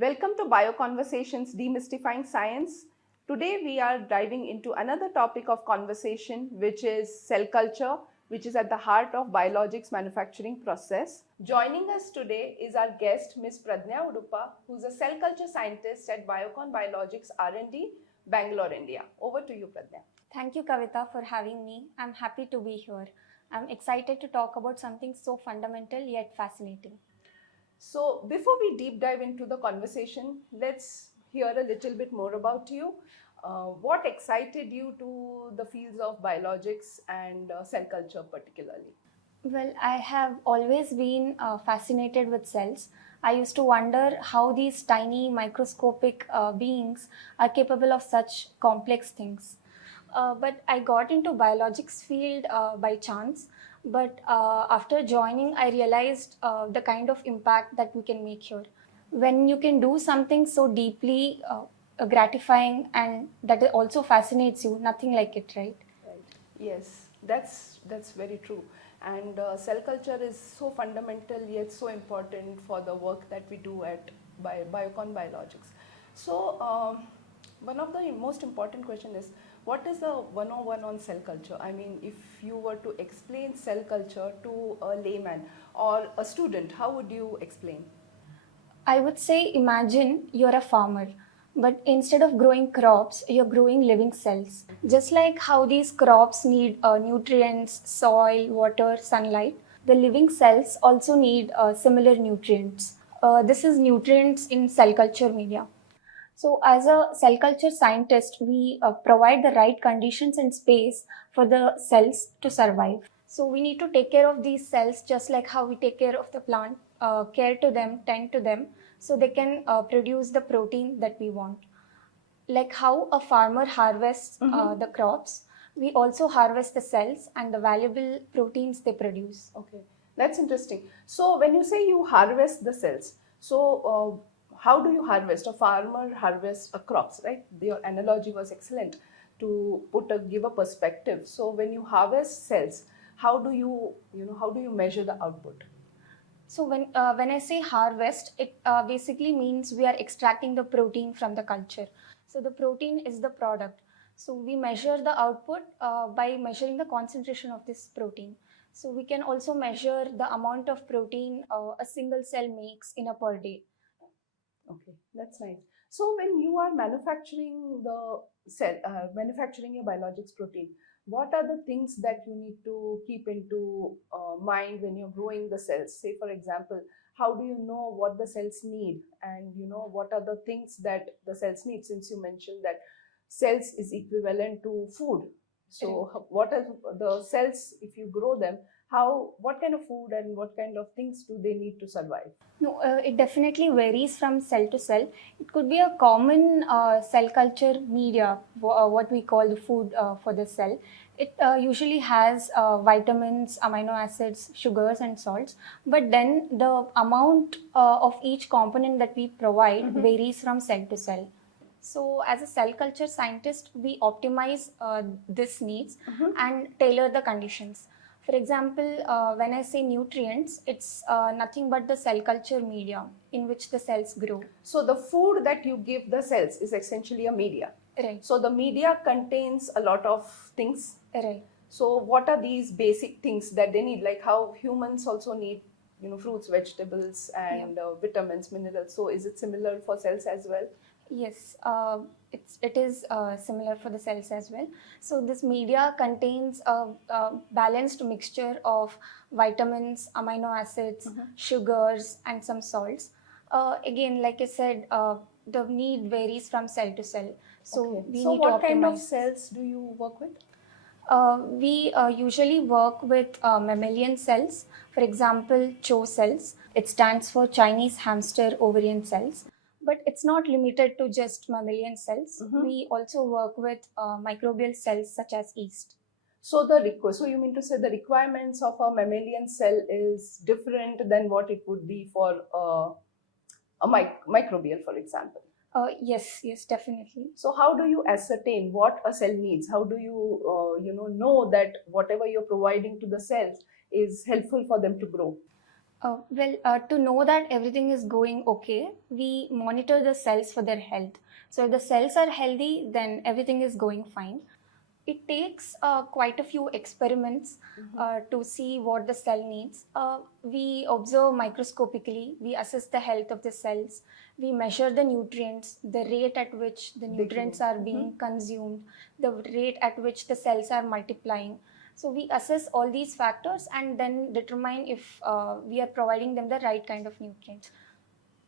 Welcome to Bio Conversations Demystifying Science. Today we are diving into another topic of conversation, which is cell culture, which is at the heart of biologics manufacturing process. Joining us today is our guest, Ms. Pradnya Udupa, who's a cell culture scientist at Biocon Biologics R&D, Bangalore, India. Over to you, Pradnya. Thank you, Kavita, for having me. I'm happy to be here. I'm excited to talk about something so fundamental yet fascinating. So before we deep dive into the conversation, let's hear a little bit more about you. What excited you to the fields of biologics and cell culture particularly? Well, I have always been fascinated with cells. I used to wonder how these tiny microscopic beings are capable of such complex things. But I got into biologics field by chance. But after joining, I realized the kind of impact that we can make here. When you can do something so deeply gratifying and that also fascinates you, nothing like it, right? Right. Yes, that's very true. And cell culture is so fundamental yet so important for the work that we do at Biocon Biologics. So one of the most important question is, what is the 101 on cell culture? I mean, if you were to explain cell culture to a layman or a student, how would you explain? I would say imagine you're a farmer, but instead of growing crops, you're growing living cells. Just like how these crops need nutrients, soil, water, sunlight, the living cells also need similar nutrients. This is nutrients in cell culture media. So, as a cell culture scientist, we provide the right conditions and space for the cells to survive. So, we need to take care of these cells just like how we take care of the plant, care to them, tend to them, so they can produce the protein that we want. Like how a farmer harvests the crops, we also harvest the cells and the valuable proteins they produce. Okay, that's interesting. So, when you say you harvest the cells, so how do you harvest? A farmer harvests a crops, right? Your analogy was excellent to give a perspective. So when you harvest cells, how do you measure the output? So when I say harvest, it basically means we are extracting the protein from the culture. So the protein is the product. So we measure the output by measuring the concentration of this protein. So we can also measure the amount of protein a single cell makes in a per day. Okay, that's nice. So when you are manufacturing the cell, manufacturing your biologics protein, what are the things that you need to keep into mind when you're growing the cells? Say, for example, how do you know what the cells need, and what are the things that the cells need? Since you mentioned that cells is equivalent to food, so what are the cells if you grow them? What kind of food and what kind of things do they need to survive? No, it definitely varies from cell to cell. It could be a common cell culture media, what we call the food for the cell. It usually has vitamins, amino acids, sugars, and salts. But then the amount of each component that we provide varies from cell to cell. So, as a cell culture scientist, we optimize these needs and tailor the conditions. For example, when I say nutrients, it's nothing but the cell culture media in which the cells grow. So the food that you give the cells is essentially a media. Right. So the media contains a lot of things. Right. So what are these basic things that they need? Like how humans also need, fruits, vegetables, and vitamins, minerals. So is it similar for cells as well? Yes, it is similar for the cells as well. So this media contains a balanced mixture of vitamins, amino acids, sugars, and some salts. Again, like I said, the need varies from cell to cell. So we need to optimize. What kind of cells do you work with? We usually work with mammalian cells. For example, CHO cells. It stands for Chinese hamster ovarian cells. But it's not limited to just mammalian cells. We also work with microbial cells such as yeast. So so you mean to say the requirements of a mammalian cell is different than what it would be for a microbial, for example? Yes, definitely. So how do you ascertain what a cell needs? How do you know that whatever you're providing to the cells is helpful for them to grow? To know that everything is going okay, we monitor the cells for their health. So if the cells are healthy, then everything is going fine. It takes quite a few experiments to see what the cell needs. We observe microscopically, we assess the health of the cells, we measure the nutrients, the rate at which the They grow. nutrients are being consumed, the rate at which the cells are multiplying. So we assess all these factors and then determine if we are providing them the right kind of nutrients.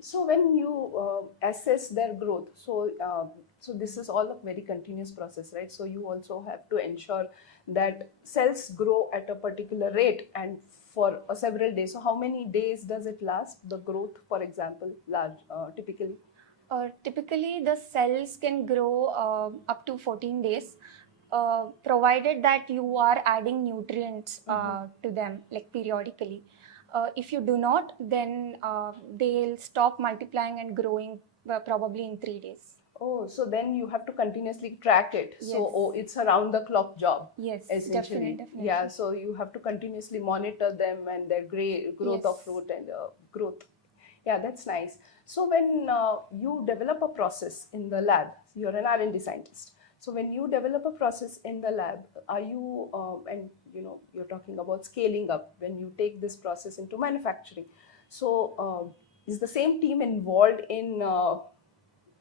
So when you assess their growth, so this is all a very continuous process, right? So you also have to ensure that cells grow at a particular rate and for several days. So how many days does it last? The growth, for example, typically. Typically, the cells can grow up to 14 days, provided that you are adding nutrients to them, like periodically. If you do not, then they'll stop multiplying and growing probably in 3 days. Oh, so then you have to continuously track it. Yes. So, it's a round the clock job. Yes, essentially. definitely. Yeah, so you have to continuously monitor them and their growth of root and growth. Yeah, that's nice. So when you develop a process in the lab, you're an R&D scientist. So when you develop a process in the lab, are you, and you're talking about scaling up when you take this process into manufacturing. So is the same team involved in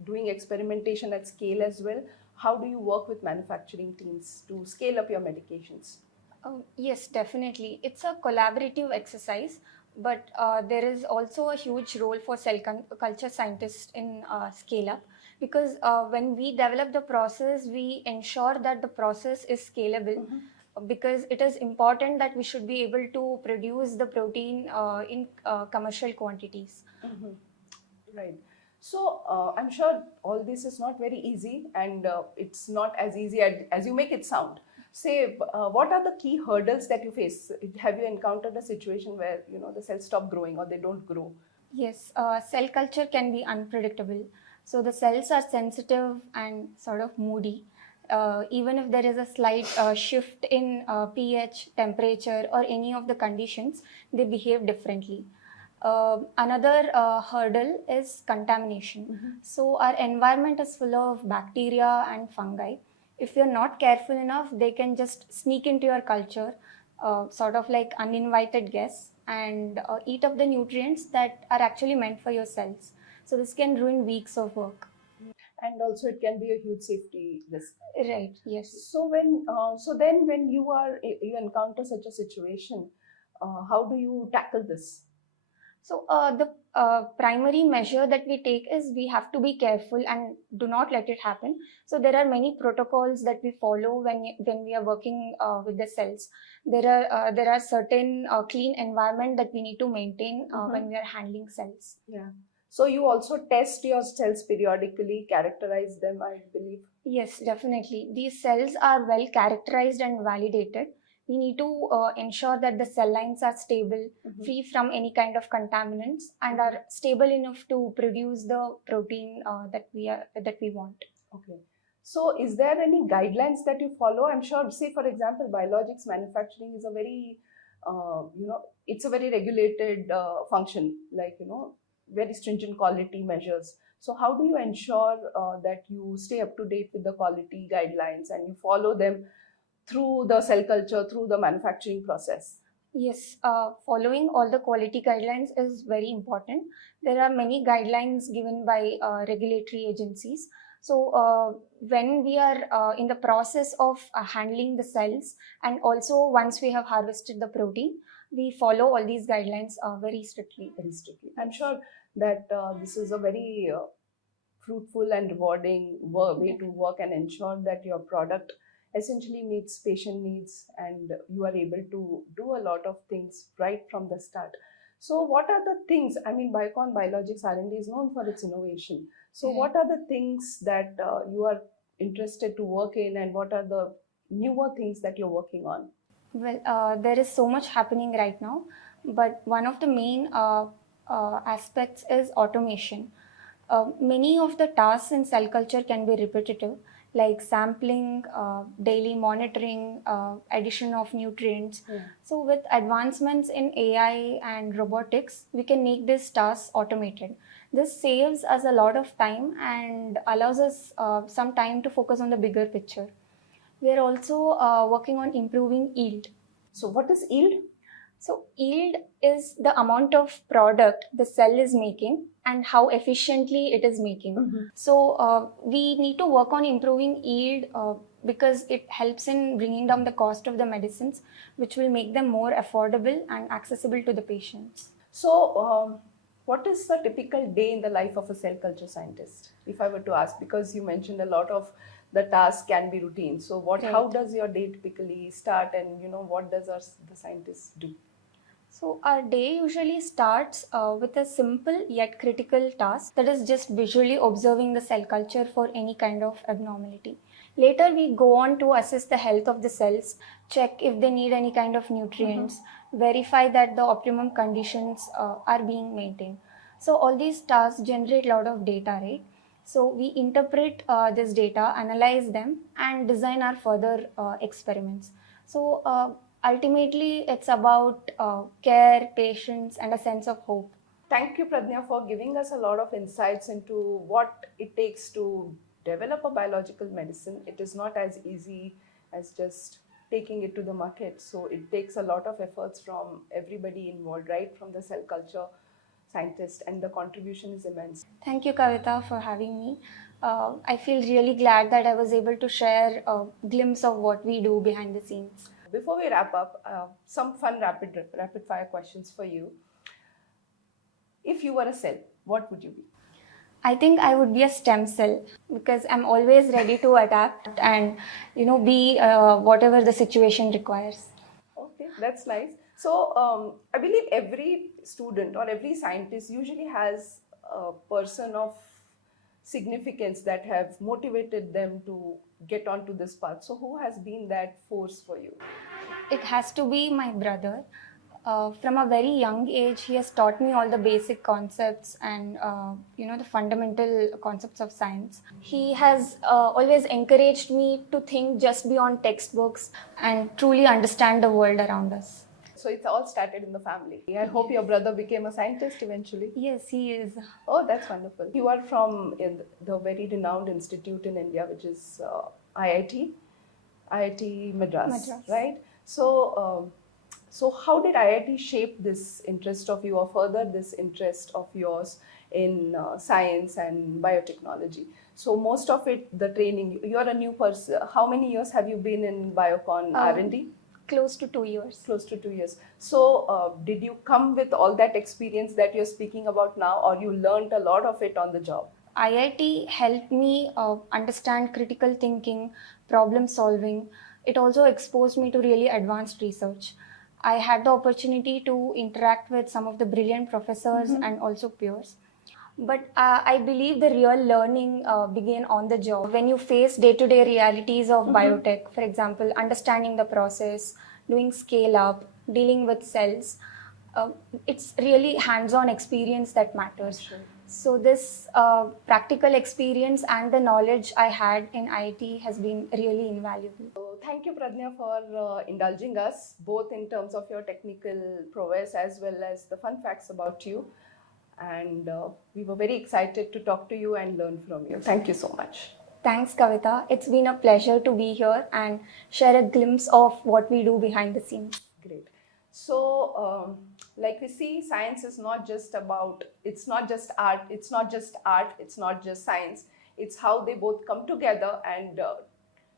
doing experimentation at scale as well? How do you work with manufacturing teams to scale up your medications? Yes, definitely. It's a collaborative exercise, but there is also a huge role for cell culture scientists in scale up, because when we develop the process, we ensure that the process is scalable. Because it is important that we should be able to produce the protein in commercial quantities. Right. So I'm sure all this is not very easy, and it's not as easy as you make it sound. Say, what are the key hurdles that you face? Have you encountered a situation where the cells stop growing or they don't grow? Yes, cell culture can be unpredictable. So the cells are sensitive and sort of moody. Even if there is a slight shift in pH, temperature, or any of the conditions, they behave differently. Another hurdle is contamination. So our environment is full of bacteria and fungi. If you're not careful enough, they can just sneak into your culture, sort of like uninvited guests, and eat up the nutrients that are actually meant for your cells. So this can ruin weeks of work. And also it can be a huge safety risk. Right, yes. So then when you encounter such a situation, how do you tackle this? So the primary measure that we take is we have to be careful and do not let it happen. So there are many protocols that we follow when we are working with the cells. There are certain clean environment that we need to maintain when we are handling cells. Yeah. So you also test your cells periodically, characterize them, I believe. Yes, definitely. These cells are well characterized and validated. We need to ensure that the cell lines are stable, free from any kind of contaminants, and are stable enough to produce the protein that we want. Okay. So is there any guidelines that you follow? I'm sure, say for example, biologics manufacturing is a very, it's a very regulated function, like, very stringent quality measures. So how do you ensure that you stay up to date with the quality guidelines and you follow them through the cell culture, through the manufacturing process? Yes, following all the quality guidelines is very important. There are many guidelines given by regulatory agencies. So when we are in the process of handling the cells, and also once we have harvested the protein, we follow all these guidelines very strictly. Very strictly. I'm sure that this is a very fruitful and rewarding way to work and ensure that your product essentially meets patient needs and you are able to do a lot of things right from the start. So what are the things, I mean, Biocon Biologics R&D is known for its innovation. So what are the things that you are interested to work in, and what are the newer things that you're working on? Well, there is so much happening right now, but one of the main aspects is automation. Many of the tasks in cell culture can be repetitive, like sampling, daily monitoring, addition of nutrients. Yeah. So with advancements in AI and robotics, we can make these tasks automated. This saves us a lot of time and allows us some time to focus on the bigger picture. We are also working on improving yield. So what is yield? So yield is the amount of product the cell is making and how efficiently it is making. So we need to work on improving yield because it helps in bringing down the cost of the medicines, which will make them more affordable and accessible to the patients. So what is the typical day in the life of a cell culture scientist? If I were to ask, because you mentioned a lot of the tasks can be routine. So how Right. does your day typically start, and what does the scientists do? So our day usually starts with a simple yet critical task, that is just visually observing the cell culture for any kind of abnormality. Later we go on to assess the health of the cells, check if they need any kind of nutrients, verify that the optimum conditions are being maintained. So all these tasks generate a lot of data, right? So we interpret this data, analyze them, and design our further experiments. So ultimately, it's about care, patience, and a sense of hope. Thank you, Pradnya, for giving us a lot of insights into what it takes to develop a biological medicine. It is not as easy as just taking it to the market. So it takes a lot of efforts from everybody involved, right from the cell culture scientist, and the contribution is immense. Thank you, Kavita, for having me. I feel really glad that I was able to share a glimpse of what we do behind the scenes. Before we wrap up, some fun rapid fire questions for you. If you were a cell, what would you be? I think I would be a stem cell because I'm always ready to adapt and be whatever the situation requires. Okay, that's nice. So I believe every student or every scientist usually has a person of significance that have motivated them to get onto this path. So who has been that force for you? It has to be my brother. From a very young age, he has taught me all the basic concepts and the fundamental concepts of science. He has always encouraged me to think just beyond textbooks and truly understand the world around us. So it's all started in the family. I hope your brother became a scientist eventually. Yes, he is. Oh, that's wonderful. You are from the very renowned institute in India, which is IIT Madras, right? So, so how did IIT shape this interest of you, or further this interest of yours in science and biotechnology? So most of it, the training, you're a new person. How many years have you been in Biocon R&D? Close to 2 years. Close to 2 years. So did you come with all that experience that you're speaking about now, or you learned a lot of it on the job? IIT helped me understand critical thinking, problem solving. It also exposed me to really advanced research. I had the opportunity to interact with some of the brilliant professors and also peers. But I believe the real learning began on the job when you face day-to-day realities of biotech. For example, understanding the process, doing scale up, dealing with cells. It's really hands-on experience that matters. Sure. So this practical experience and the knowledge I had in IIT has been really invaluable. So thank you, Pradnya, for indulging us both in terms of your technical prowess as well as the fun facts about you. And we were very excited to talk to you and learn from you. Thank you so much. Thanks, Kavita. It's been a pleasure to be here and share a glimpse of what we do behind the scenes. Great. So, like we see, science is not just about, it's not just art, it's not just science. It's how they both come together, and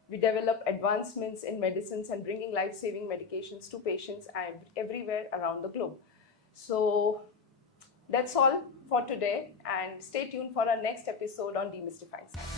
we develop advancements in medicines and bringing life-saving medications to patients and everywhere around the globe. So, that's all for today, and stay tuned for our next episode on Demystifying Science.